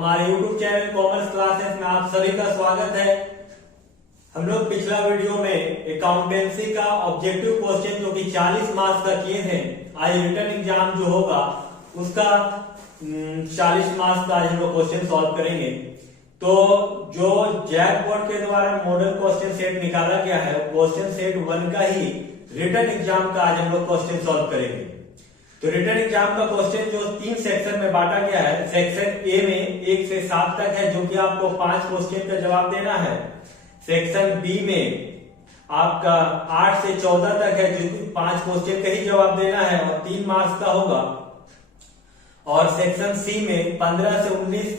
हमारे YouTube channel commerce classes में आप सभी का स्वागत है। हम लोग पिछला वीडियो में अकाउंटेंसी का ऑब्जेक्टिव क्वेश्चन जो कि 40 मार्क्स का किए थे, आज रिटर्न एग्जाम जो होगा उसका 40 मार्क्स का आज हम लोग क्वेश्चन सॉल्व करेंगे। तो जो जैक बोर्ड के द्वारा मॉडल क्वेश्चन सेट निकाला गया है, क्वेश्चन सेट 1 का ही रिटर्न एग्जाम का आज हम लोग क्वेश्चन सॉल्व करेंगे। तो रिटर्न एग्जाम का क्वेश्चन जो 3 सेक्शन में बांटा गया है, सेक्शन ए में 1 से 7 तक है जो कि आपको 5 क्वेश्चन का जवाब देना है। सेक्शन बी में आपका 8 से 14 तक है जो कि 5 क्वेश्चन का ही जवाब देना है और 3 मार्क्स का होगा। और सेक्शन सी में 15 से 19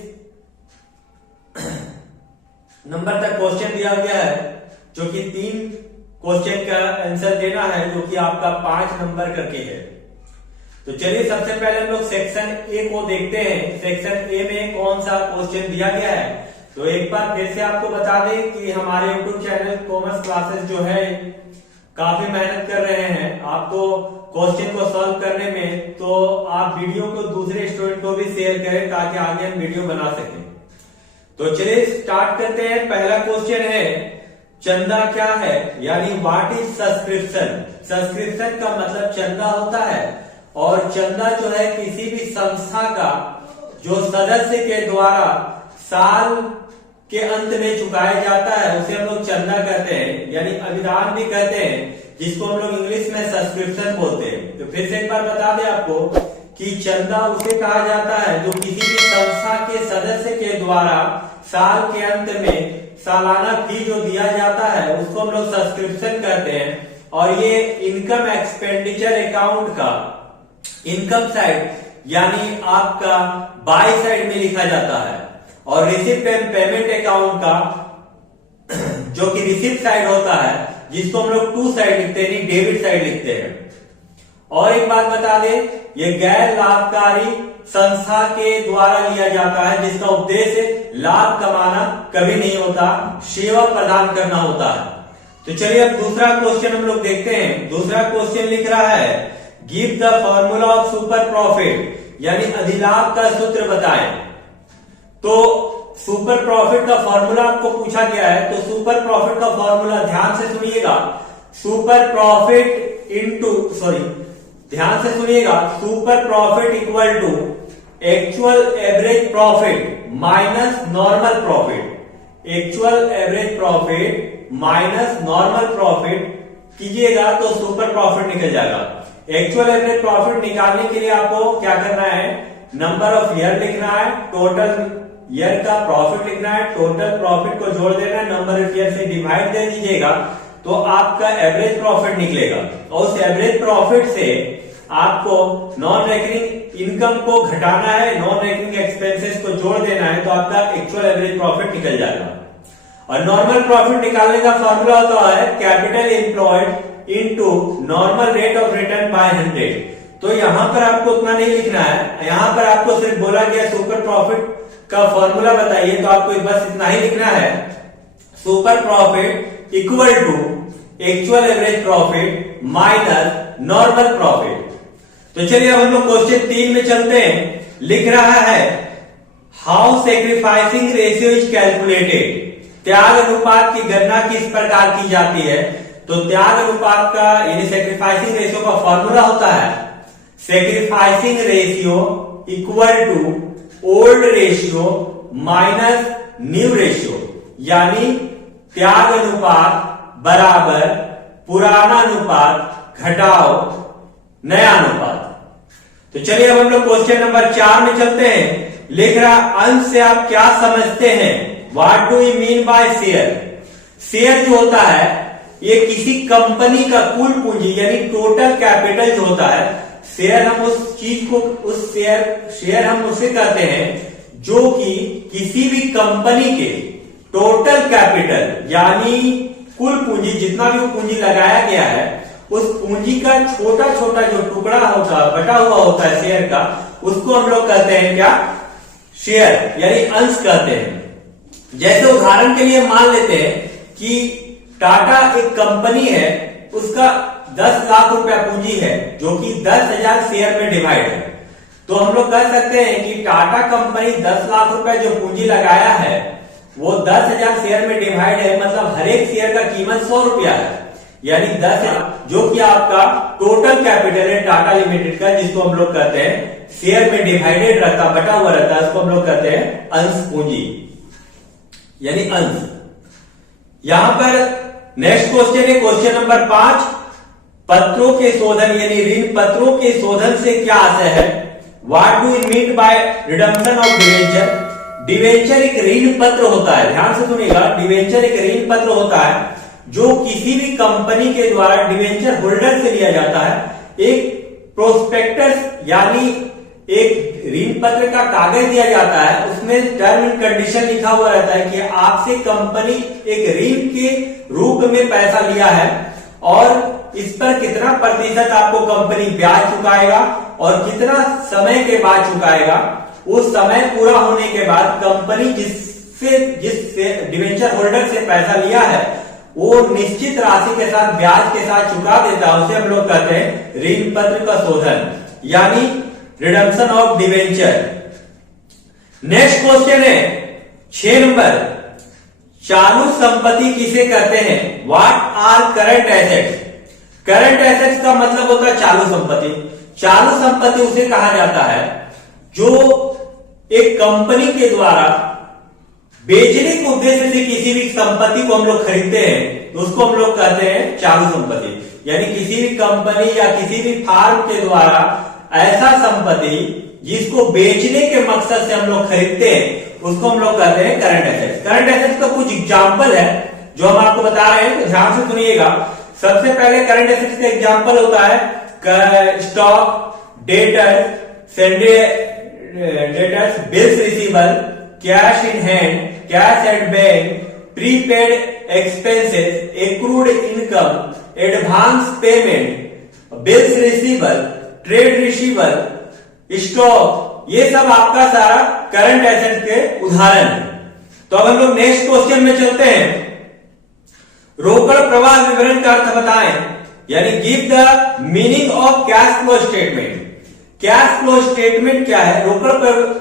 नंबर तक क्वेश्चन दिया गया है जो कि 3 क्वेश्चन का आंसर देना है जो कि आपका 5 नंबर करके है। तो चलिए सबसे पहले हम लोग सेक्शन ए को देखते हैं। सेक्शन ए में कौन सा क्वेश्चन दिया गया है। तो एक बार फिर से आपको बता दें कि हमारे YouTube चैनल कॉमर्स क्लासेस जो है काफी मेहनत कर रहे हैं आपको क्वेश्चन को सॉल्व करने में। तो आप वीडियो को दूसरे स्टूडेंट को भी शेयर करें ताकि आगे हम वीडियो बना सकें। तो चलिए स्टार्ट करते हैं। पहला क्वेश्चन है चंदा क्या है, यानी व्हाट इज सब्सक्रिप्शन। सब्सक्रिप्शन का मतलब चंदा होता है और चंदा जो है किसी भी संस्था का जो सदस्य के द्वारा साल के अंत में चुकाया जाता है उसे हम लोग चंदा कहते हैं, यानी अभिदान भी कहते हैं, जिसको हम लोग इंग्लिश में सब्सक्रिप्शन बोलते हैं। तो फिर से एक बार बता दें आपको कि चंदा उसे कहा जाता है जो किसी भी संस्था के सदस्य के द्वारा साल के अंत में सालाना फी जो दिया जाता है उसको हम लोग सब्सक्रिप्शन कहते हैं। और ये इनकम एक्सपेंडिचर अकाउंट का इनकम साइड यानी आपका बाई साइड में लिखा जाता है और रिसिप्ट एंड पेमेंट अकाउंट का जो कि रिसिप्ट साइड होता है जिसको हम लोग टू साइड लिखते हैं, डेबिट साइड लिखते हैं। और एक बात बता दें, ये गैर लाभकारी संस्था के द्वारा लिया जाता है जिसका उद्देश्य लाभ कमाना कभी नहीं होता, सेवा प्रदान करना होता है। तो चलिए अब दूसरा क्वेश्चन हम लोग देखते हैं। दूसरा क्वेश्चन लिख रहा है give the formula of super profit, यानी अधिलाभ का सूत्र बताएं। तो सुपर प्रॉफिट का फॉर्मूला आपको पूछा गया है। तो सुपर प्रॉफिट का फॉर्मूला ध्यान से सुनिएगा, सुपर प्रॉफिट ध्यान से सुनिएगा, super profit equal to actual average profit minus normal profit. Actual average profit minus normal profit कीजिएगा तो सुपर प्रॉफिट निकल जाएगा। एक्चुअल एवरेज प्रॉफिट निकालने के लिए आपको क्या करना है, नंबर ऑफ ईयर लिखना है, टोटल ईयर का प्रॉफिट लिखना है, टोटल प्रॉफिट को जोड़ देना है, नंबर ऑफ ईयर से डिवाइड दे दीजिएगा तो आपका एवरेज प्रॉफिट निकलेगा। और उस एवरेज प्रॉफिट से आपको नॉन रेकरिंग इनकम को घटाना है, नॉन रेकरिंग एक्सपेंसेस को जोड़ देना है तो आपका एक्चुअल एवरेज प्रॉफिट निकल जाएगा। और नॉर्मल प्रॉफिट निकालने का फॉर्मूला होता है capital employed into normal rate of return by 100। तो यहां पर आपको उतना नहीं लिखना है, यहां पर आपको सिर्फ बोला गया सुपर प्रॉफिट का फॉर्मूला बताइए तो आपको बस इतना ही लिखना है, super profit equal to actual average profit minus normal profit. तो चलिए अब हम लोग क्वेश्चन 3 में चलते हैं। लिख रहा है how sacrificing ratio is calculated. त्याग अनुपात की गणना किस प्रकार की जाती है। तो त्याग अनुपात का यानी सैक्रिफाइसिंग रेशियो का फॉर्मूला होता है sacrificing ratio equal to old ratio minus new ratio, यानी त्याग अनुपात बराबर पुराना अनुपात घटाओ नया अनुपात। तो चलिए अब हम लोग क्वेश्चन नंबर 4 में चलते हैं। लिख रहा अंश से आप क्या समझते हैं, what do you mean by share. Share जो होता है ये किसी कंपनी का कुल पूंजी यानी टोटल कैपिटल जो होता है। शेयर हम उस चीज को शेयर हम उसे कहते हैं जो कि किसी भी कंपनी के टोटल कैपिटल यानी कुल पूंजी, जितना भी पूंजी लगाया गया है उस पूंजी का छोटा छोटा जो टुकड़ा होता है, बटा हुआ होता है शेयर का, उसको हम लोग कहते हैं क्या, शेयर यानी अंश कहते हैं। जैसे उदाहरण के लिए मान लेते हैं कि टाटा एक कंपनी है, उसका 10 लाख रुपया पूंजी है जो कि 10,000 शेयर में डिवाइड है। तो हम लोग कह सकते हैं कि टाटा कंपनी 10 लाख रुपए जो पूंजी लगाया है वो 10,000 शेयर में डिवाइड है, मतलब हर एक शेयर का कीमत 100 रुपया है, यानी 10,000 जो कि आपका टोटल कैपिटल है टाटा लिमिटेड का, जिसको हम लोग कहते हैं शेयर में डिवाइडेड रहता, बटा हुआ रहता है, उसको हम लोग कहते हैं अंश पूंजी यानी अंश। यहां पर नेक्स्ट क्वेश्चन है क्वेश्चन नंबर 5, पत्रों के शोधन यानी ऋण पत्रों के शोधन से क्या आशय है? What do you mean by redemption of debenture? Debenture एक ऋण पत्र होता है, ध्यान से सुनिएगा, डिवेंचर एक ऋण पत्र होता है जो किसी भी कंपनी के द्वारा डिवेंचर होल्डर से लिया जाता है। एक प्रोस्पेक्टस यानी एक ऋण पत्र का कागज दिया जाता है, उसमें टर्म एंड कंडीशन लिखा हुआ रहता है कि आपसे कंपनी एक ऋण के रूप में पैसा लिया है और इस पर कितना प्रतिशत आपको कंपनी ब्याज चुकाएगा और कितना समय के बाद चुकाएगा। उस समय पूरा होने के बाद कंपनी जिस डिवेंचर होल्डर से पैसा लिया है वो निश्चित राशि के साथ ब्याज के साथ चुका देता है, उसे हम लोग कहते हैं ऋण पत्र का शोधन यानी redemption of debenture. Next question है 6 नंबर, चालू संपत्ति किसे कहते हैं? What are current assets? Current assets का मतलब होता है चालू संपत्ति। चालू संपत्ति उसे कहा जाता है जो एक कंपनी के द्वारा बेचने के उद्देश्य से किसी भी संपत्ति को हम लोग खरीदते हैं तो उसको हम लोग कहते हैं चालू संपत्ति। यानी किसी भी कंपनी या किसी भी फार्म के द्वारा ऐसा संपत्ति जिसको बेचने के मकसद से हम लोग खरीदते हैं उसको हम लोग कहते हैं करंट एसेट्स। करंट एसेट्स का कुछ एग्जांपल है जो हम आपको बता रहे हैं, तो ध्यान से सुनिएगा। सबसे पहले करंट एसेट्स का एग्जांपल होता है stock, debtors, bills receivable, cash in hand, cash at bank, prepaid expenses, accrued income, advance payment, bills receivable, trade receivable, stock, ये सब आपका सारा करंट एसेट्स के उदाहरण है। तो अब हम लोग नेक्स्ट क्वेश्चन में चलते हैं। रोकड़ प्रवाह विवरण का अर्थ बताएं, यानी give the meaning of cash flow statement. Cash flow statement क्या है? रोकड़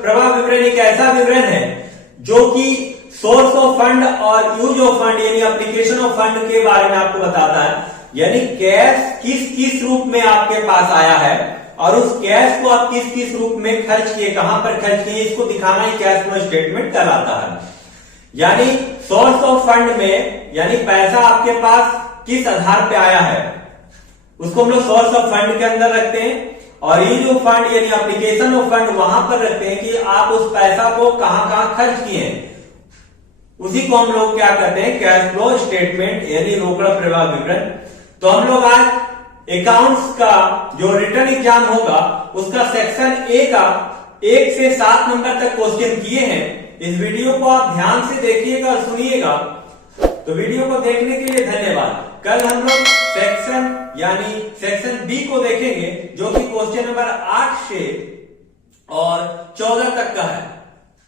प्रवाह विवरण एक ऐसा विवरण है जो कि सोर्स ऑफ फंड और यूज ऑफ फंड यानी एप्लीकेशन ऑफ फंड के बारे में आपको बताता है, यानी कैश किस किस रूप में आपके पास आया है और उस कैश को आप किस किस रूप में खर्च किए, कहां पर खर्च किए, इसको दिखाना ही कैश फ्लो स्टेटमेंट कहलाता है। यानी सोर्स ऑफ फंड में यानी पैसा आपके पास किस आधार पे आया है उसको हम लोग सोर्स ऑफ फंड के अंदर रखते हैं और ये जो फंड यानी एप्लीकेशन ऑफ फंड वहां पर रखते हैं कि आप उस पैसा को कहां कहां खर्च किए हैं, उसी को हम लोग क्या कहते हैं कैश फ्लो स्टेटमेंट यानी रोकड़ प्रवाह विवरण। तो हम लोग आज अकाउंट्स का जो रिटर्न एग्जाम होगा उसका सेक्शन ए का 1 से 7 नंबर तक क्वेश्चन किए हैं। इस वीडियो को आप ध्यान से देखिएगा और सुनिएगा। तो वीडियो को देखने के लिए धन्यवाद। कल हम लोग सेक्शन बी को देखेंगे जो कि क्वेश्चन नंबर 8 से और 14 तक का है।